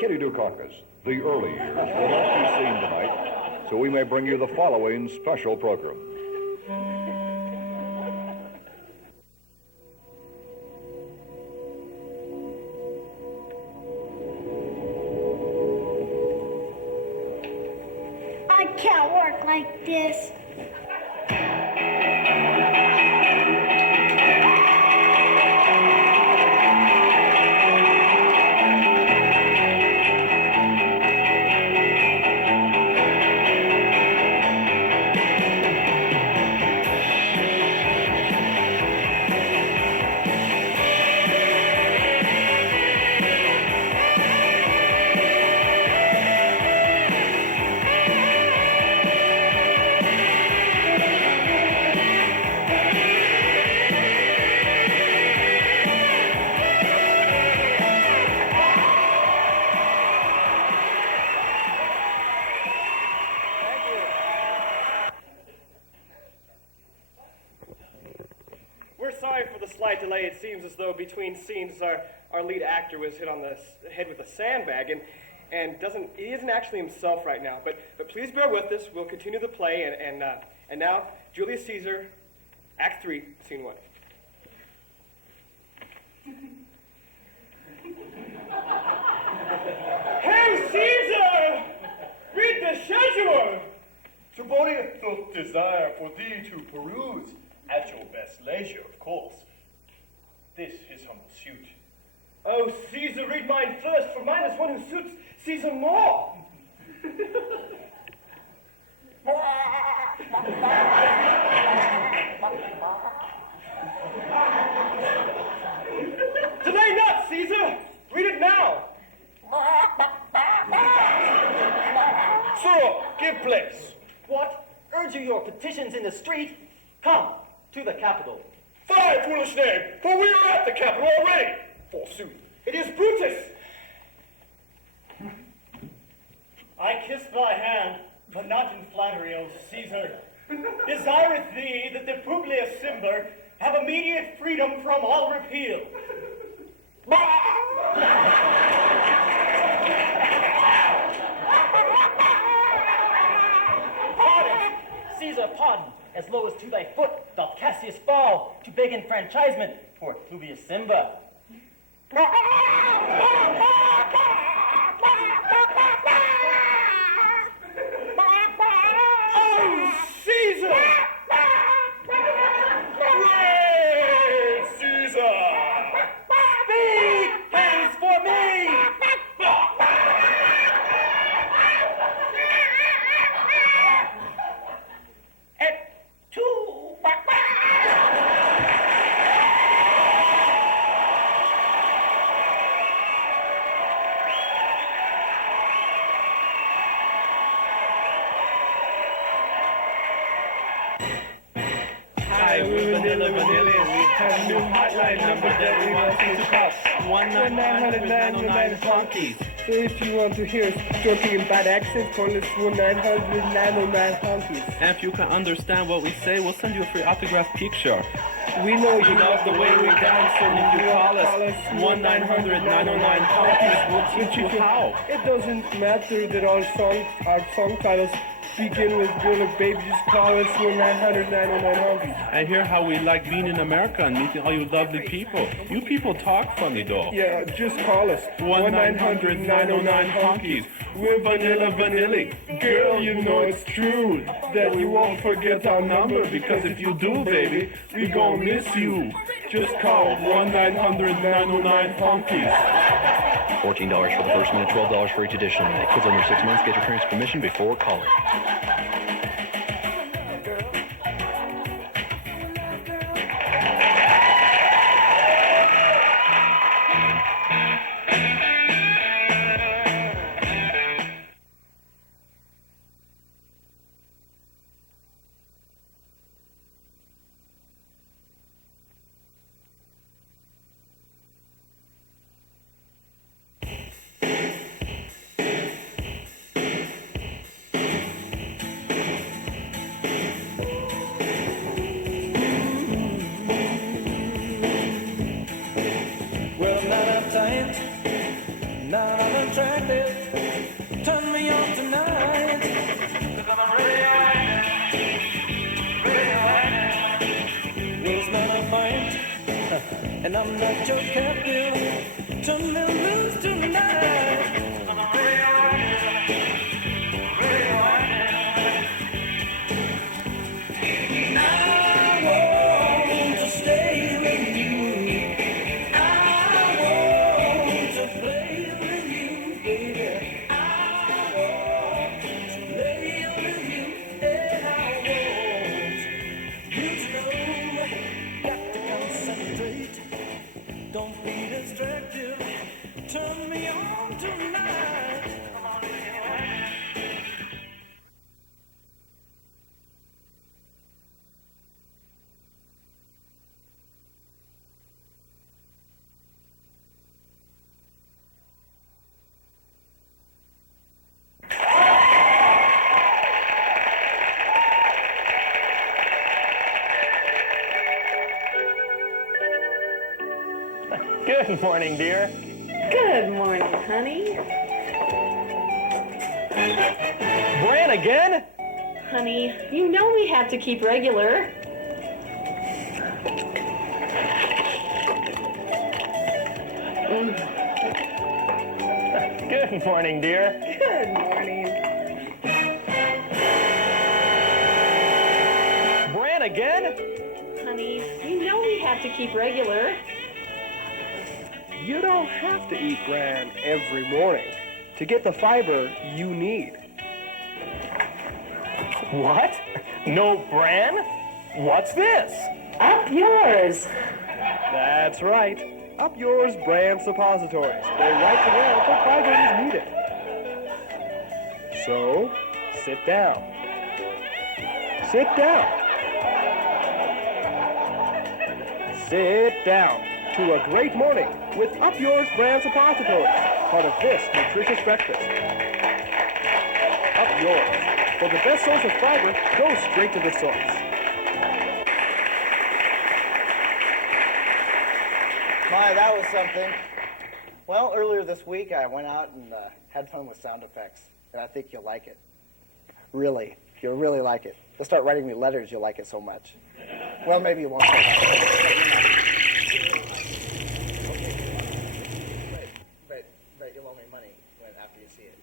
Kitty Dukakis, the early years, will not be seen tonight, so we may bring you the following special program. I can't work like this. Slight delay. It seems as though between scenes our lead actor was hit on the head with a sandbag and he isn't actually himself right now. But please bear with us. We'll continue the play and now Julius Caesar, Act 3, Scene 1. Hey Caesar! Read the schedule! Tiberius doth desire for thee to peruse at your best leisure, of course. This his humble suit. Oh, Caesar, read mine first, for mine is one who suits Caesar more. Delay not, Caesar. Read it now. Sir, give place. What? Urge you your petitions in the street? Come to the Capitol. Fie, foolish knave, for we are at the Capitol already. Forsooth, it is Brutus. I kiss thy hand, but not in flattery, O Caesar. Desireth thee that the Publius Cimber have immediate freedom from all repeal. Pardon, Caesar, pardon. As low as to thy foot doth Cassius fall, to beg enfranchisement for Publius Cimber. Oh, Caesar! Great Caesar! Speak! Hands for me! Hi, we're Vanilla Vanilla, and we have a new hotline number that we want you to call. 1-900-909 Honkies. So if you want to hear us talking in bad accent, call us 1-900-909 Honkies. And if you can understand what we say, we'll send you a free autograph picture. We know You love the way we dance, and if you call us 1-900-909 Honkies, we'll teach you how. It doesn't matter that our song titles begin with Girl or Baby, just call us 1-900-909 Honkies. And hear how we like being in America and meeting all you lovely people. You people talk funny, though. Yeah, just call us 1-900-909 Honkies. We're Vanilla Vanilli. Girl, you know it's true that you won't forget our number, because if you do, baby, we gon' miss you. Just call 1-900-909 Honkies. $14 for the first minute, $12 for each additional minute. Kids under 6 months, get your parents' permission before calling. not attractive. Turn me on tonight. 'Cause I'm a radioactive. It's not a fight, and I'm not your captive. Turn me loose tonight. I'm a radioactive. I want to stay with you. I want to play with you, baby. I want to lay with you, and I want you to know. Got to concentrate. Don't be distracted. Turn me on tonight. Good morning, dear. Good morning, honey. Bran again? Honey, you know we have to keep regular. Good morning, dear. Good morning. Bran again? Honey, you know we have to keep regular. You don't have to eat bran every morning to get the fiber you need. What? No Bran? What's this? Up yours. That's right. Up yours bran suppositories. They right the well for fiber is needed. So, sit down. Sit down. Sit down to a great morning with Up Yours Bran Suppositories, part of this nutritious breakfast. Up Yours. For the best source of fiber, go straight to the source. My, that was something. Well, earlier this week, I went out and had fun with sound effects, and I think you'll like it. Really, you'll really like it. You'll start writing me letters, you'll like it so much. Well, maybe you won't. But you'll owe me money after you see it.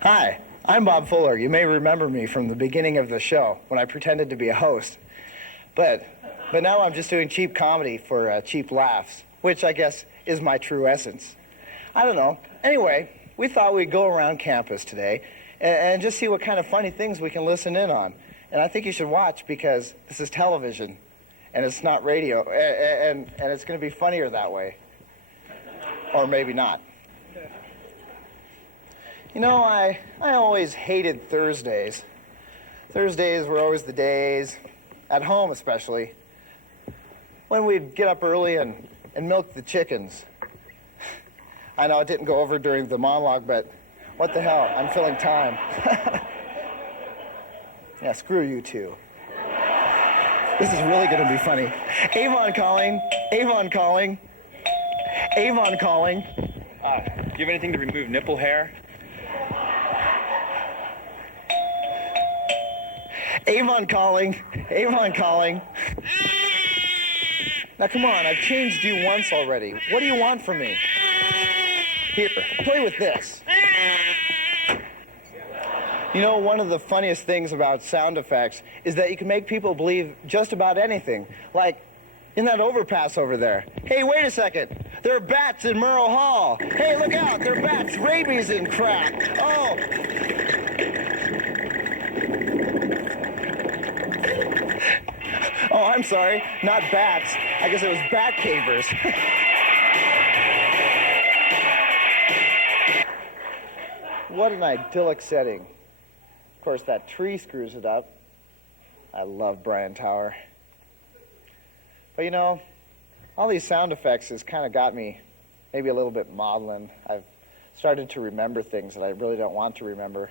Hi, I'm Bob Fuller. You may remember me from the beginning of the show when I pretended to be a host. But now I'm just doing cheap comedy for cheap laughs, which I guess is my true essence. I don't know. Anyway, we thought we'd go around campus today and just see what kind of funny things we can listen in on. And I think you should watch because this is television and it's not radio, and it's going to be funnier that way. Or maybe not. You know, I always hated Thursdays. Thursdays were always the days, at home especially, when we'd get up early and milk the chickens. I know it didn't go over during the monologue, but what the hell, I'm filling time. Yeah, screw you two. This is really gonna be funny. Avon calling, Avon calling, Avon calling. Do you have anything to remove nipple hair? Avon calling, Avon calling. Now come on, I've changed you once already. What do you want from me? Here, play with this. You know, one of the funniest things about sound effects is that you can make people believe just about anything. Like, in that overpass over there. Hey, wait a second. There are bats in Merle Hall. Hey, look out, there are bats, rabies and crap. Oh. Oh, I'm sorry, not bats. I guess it was bat cavers. What an idyllic setting. Of course, that tree screws it up. I love Brian Tower. But you know, all these sound effects has kind of got me maybe a little bit maudlin. I've started to remember things that I really don't want to remember.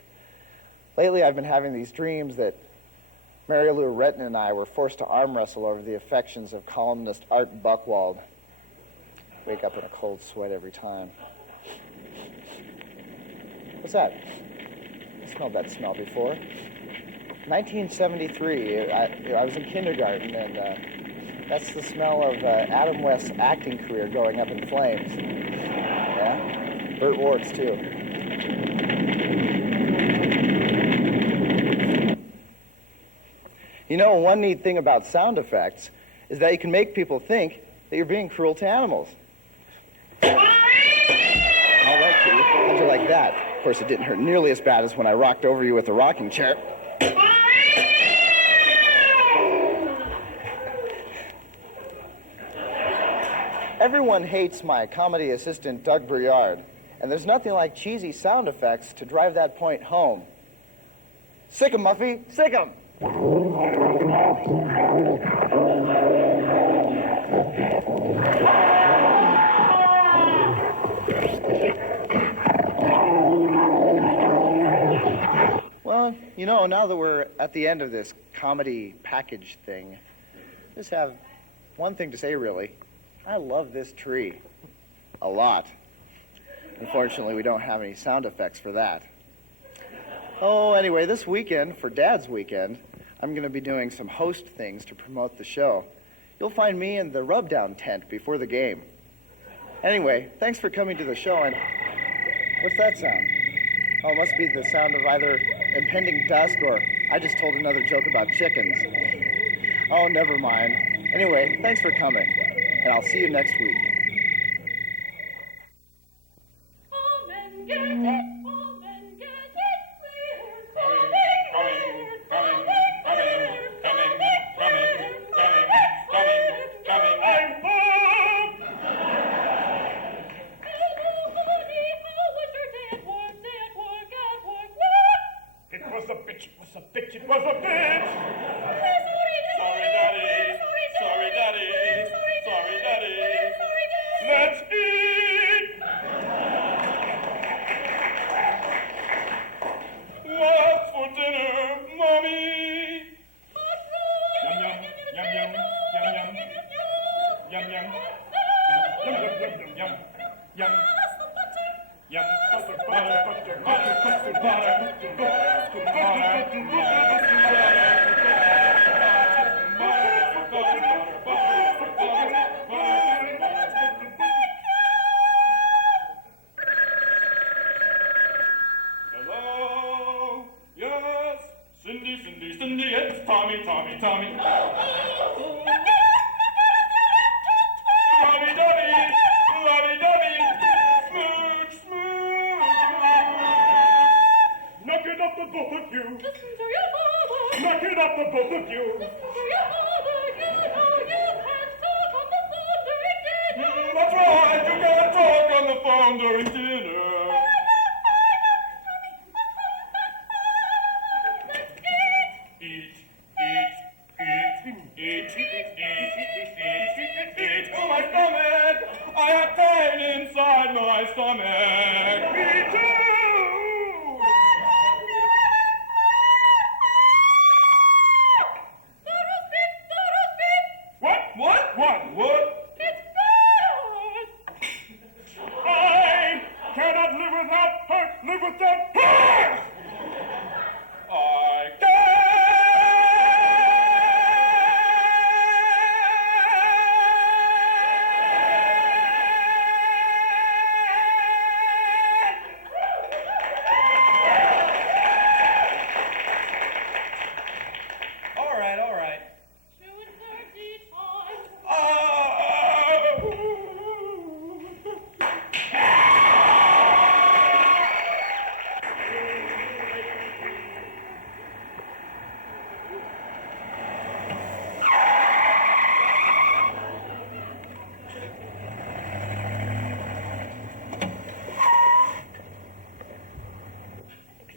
Lately, I've been having these dreams that Mary Lou Retton and I were forced to arm wrestle over the affections of columnist Art Buchwald. Wake up in a cold sweat every time. What's that? I smelled that smell before. 1973, I was in kindergarten, and that's the smell of Adam West's acting career going up in flames. Yeah? Burt Ward's, too. You know, one neat thing about sound effects is that you can make people think that you're being cruel to animals. All right, Kitty, how'd you like that? Of course, it didn't hurt nearly as bad as when I rocked over you with a rocking chair. Everyone hates my comedy assistant, Doug Briard, and there's nothing like cheesy sound effects to drive that point home. Sick 'em, Muffy, sick 'em! Well, you know, now that we're at the end of this comedy package thing, I just have one thing to say, really. I love this tree. A lot. Unfortunately, we don't have any sound effects for that. Oh, anyway, this weekend, for Dad's weekend, I'm going to be doing some host things to promote the show. You'll find me in the rub-down tent before the game. Anyway, thanks for coming to the show, and what's that sound? Oh, it must be the sound of either impending dusk or I just told another joke about chickens. Oh, never mind. Anyway, thanks for coming, and I'll see you next week.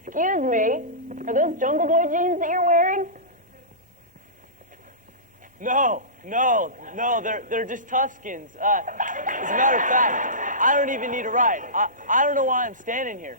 Excuse me, are those Jungle Boy jeans that you're wearing? No, they're just Tuskens. As a matter of fact, I don't even need a ride. I don't know why I'm standing here.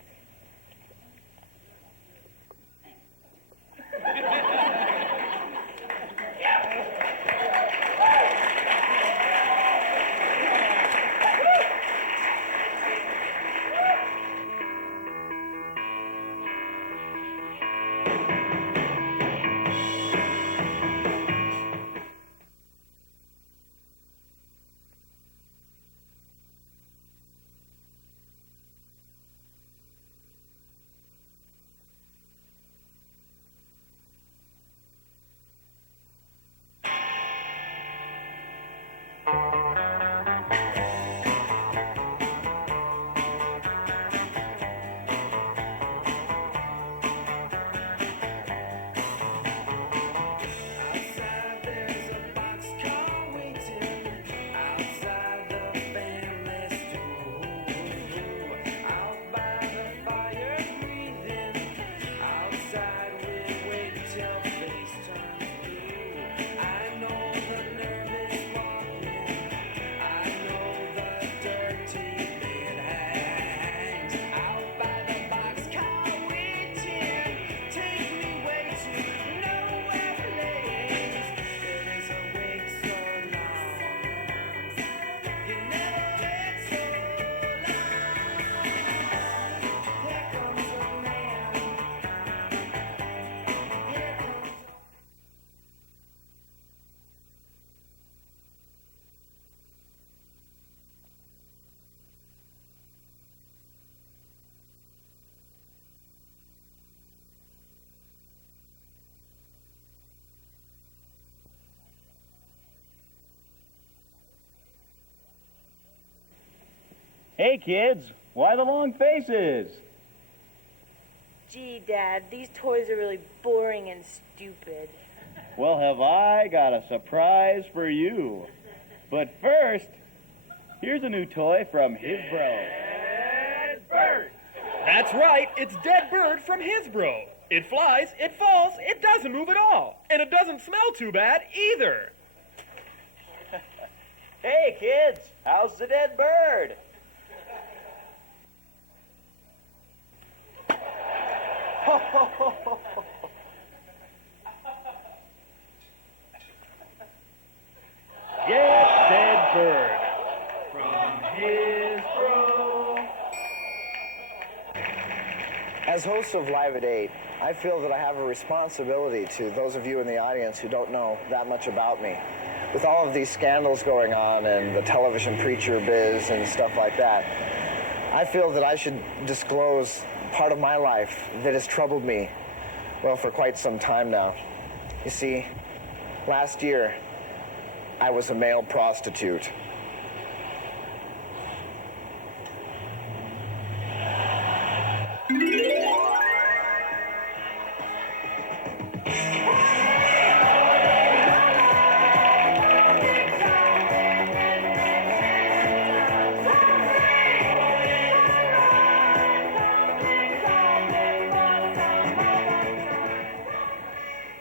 Hey, kids, why the long faces? Gee, Dad, these toys are really boring and stupid. Well, have I got a surprise for you. But first, here's a new toy from Hasbro. Dead Bird! That's right, it's Dead Bird from Hasbro. It flies, it falls, it doesn't move at all. And it doesn't smell too bad either. Hey, kids, how's the dead bird? Get Dead Bird from Hasbro. As host of Live at 8, I feel that I have a responsibility to those of you in the audience who don't know that much about me. With all of these scandals going on and the television preacher biz and stuff like that, I feel that I should disclose part of my life that has troubled me, well, for quite some time now. You see, last year, I was a male prostitute.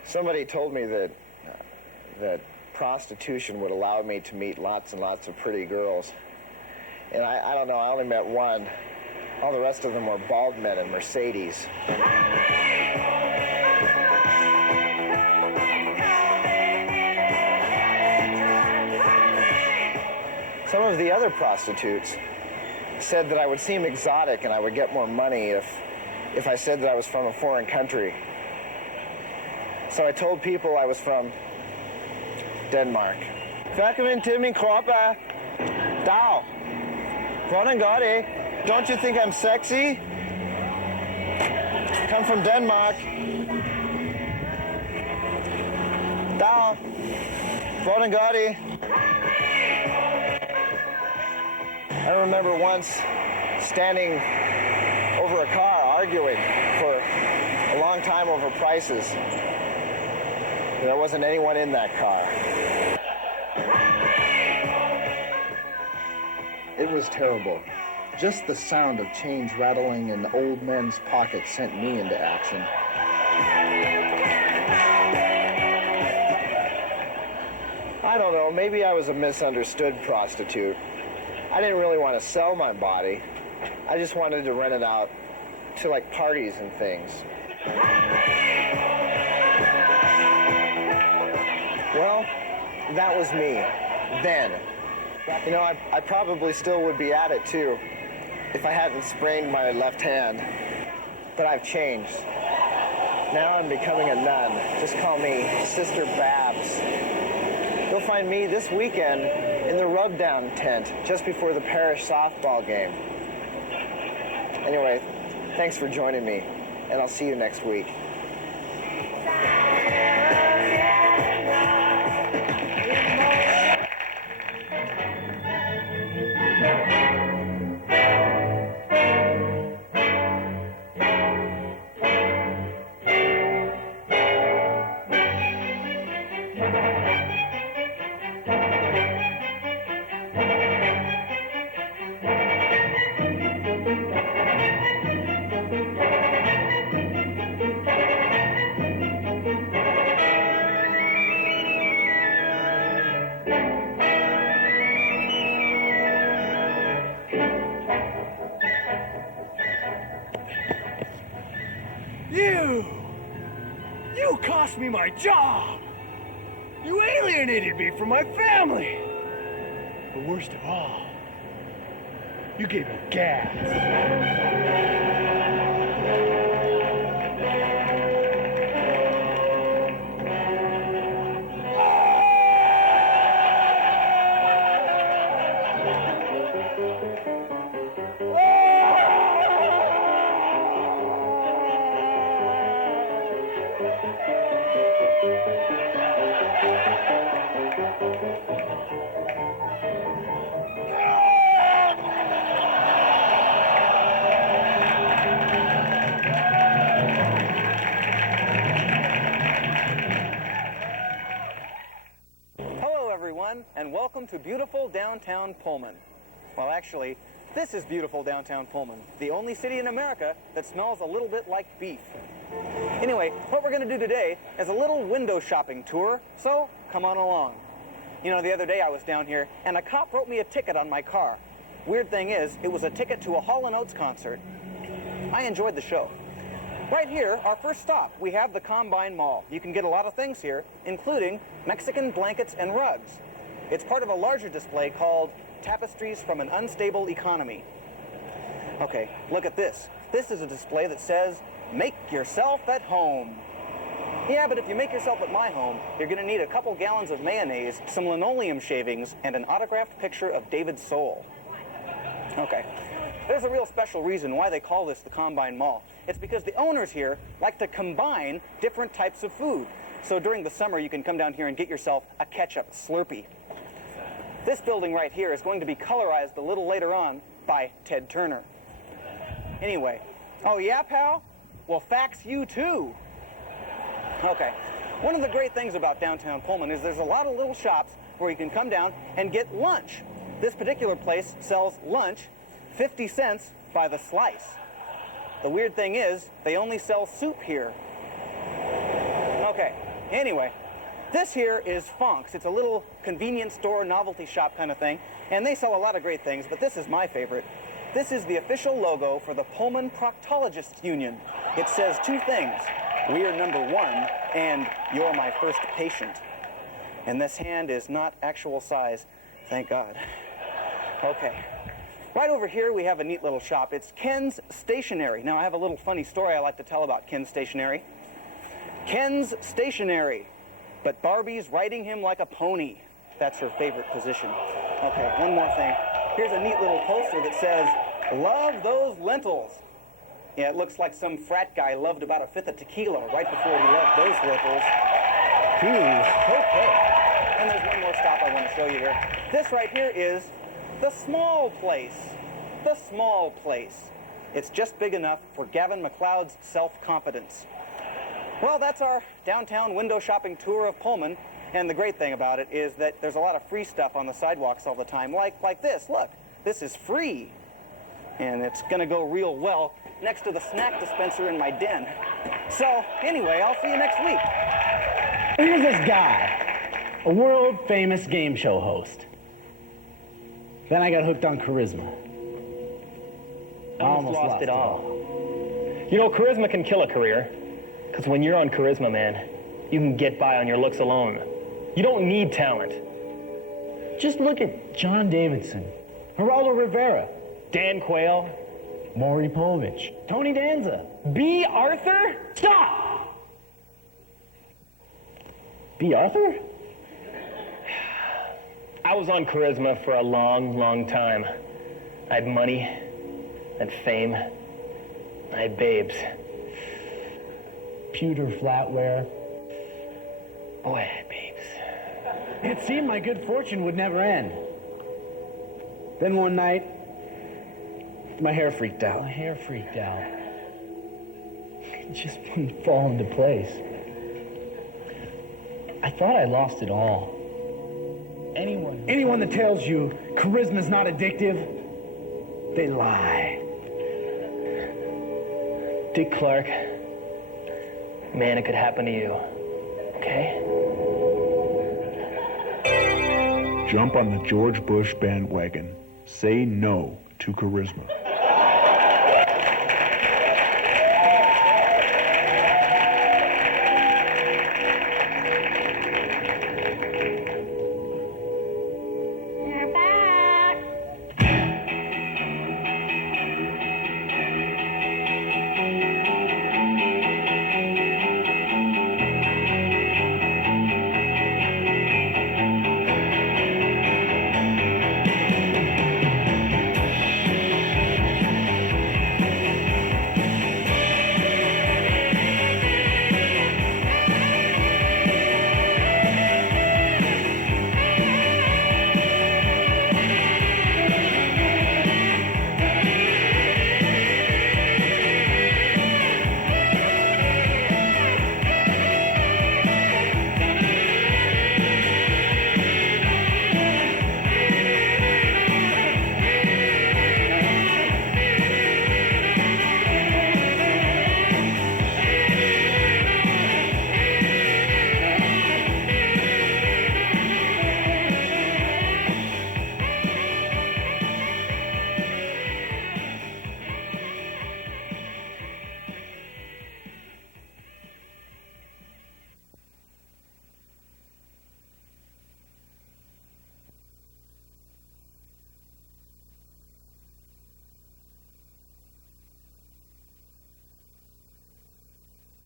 Somebody told me that prostitution would allow me to meet lots and lots of pretty girls. And I don't know, I only met one. All the rest of them were bald men in Mercedes. Some of the other prostitutes said that I would seem exotic and I would get more money if I said that I was from a foreign country. So I told people I was from Denmark. Välkommen till min kropp. Dag. Hvordan går det? Don't you think I'm sexy? Come from Denmark. Dag. Hvordan går det? I remember once standing over a car arguing for a long time over prices. There wasn't anyone in that car. It was terrible. Just the sound of change rattling in old men's pockets sent me into action. I don't know, maybe I was a misunderstood prostitute. I didn't really want to sell my body. I just wanted to rent it out to like parties and things. Well, that was me, then. You know, I probably still would be at it too, if I hadn't sprained my left hand. But I've changed. Now I'm becoming a nun. Just call me Sister Babs. You'll find me this weekend in the rub-down tent, just before the parish softball game. Anyway, thanks for joining me, and I'll see you next week. You cost me my job! You alienated me from my family! But worst of all, you gave me gas. welcome to beautiful downtown Pullman. Well, actually, this is beautiful downtown Pullman, the only city in America that smells a little bit like beef. Anyway, what we're going to do today is a little window shopping tour, so come on along. You know, the other day I was down here, and a cop wrote me a ticket on my car. Weird thing is, it was a ticket to a Hall & Oates concert. I enjoyed the show. Right here, our first stop, we have the Combine Mall. You can get a lot of things here, including Mexican blankets and rugs. It's part of a larger display called Tapestries from an Unstable Economy. Okay, look at this. This is a display that says, make yourself at home. Yeah, but if you make yourself at my home, you're going to need a couple gallons of mayonnaise, some linoleum shavings, and an autographed picture of David Soul. Okay. There's a real special reason why they call this the Combine Mall. It's because the owners here like to combine different types of food. So during the summer, you can come down here and get yourself a ketchup Slurpee. This building right here is going to be colorized a little later on by Ted Turner. Anyway, oh yeah, pal? Well, fax you too. Okay. One of the great things about downtown Pullman is there's a lot of little shops where you can come down and get lunch. This particular place sells lunch 50 cents by the slice. The weird thing is, they only sell soup here. Okay, anyway, this here is Fonk's. It's a little convenience store, novelty shop kind of thing, and they sell a lot of great things, but this is my favorite. This is the official logo for the Pullman Proctologists Union. It says two things, we're number one, and you're my first patient. And this hand is not actual size, thank God. Okay. Right over here, we have a neat little shop. It's Ken's Stationery. Now, I have a little funny story I like to tell about Ken's Stationery. Ken's Stationery, but Barbie's riding him like a pony. That's her favorite position. Okay, one more thing. Here's a neat little poster that says, love those lentils. Yeah, it looks like some frat guy loved about a fifth of tequila right before he loved those lentils. Okay. And there's one more stop I want to show you here. This right here is the Small Place. The Small Place. It's just big enough for Gavin McLeod's self-confidence. Well, that's our downtown window shopping tour of Pullman. And the great thing about it is that there's a lot of free stuff on the sidewalks all the time. Like this. Look, this is free. And it's going to go real well next to the snack dispenser in my den. So, anyway, I'll see you next week. Here's this guy, a world-famous game show host. Then I got hooked on charisma. I almost lost it all. You know, charisma can kill a career. Because when you're on charisma, man, you can get by on your looks alone. You don't need talent. Just look at John Davidson, Geraldo Rivera, Dan Quayle, Maury Povich, Tony Danza. B. Arthur? Stop! B. Arthur? I was on charisma for a long, long time. I had money, I had fame, I had babes. Pewter flatware. Boy, I had babes. It seemed my good fortune would never end. Then one night, my hair freaked out. It just wouldn't fall into place. I thought I lost it all. Anyone that tells you charisma's not addictive, they lie. Dick Clark, man, it could happen to you, okay? Jump on the George Bush bandwagon. Say no to charisma.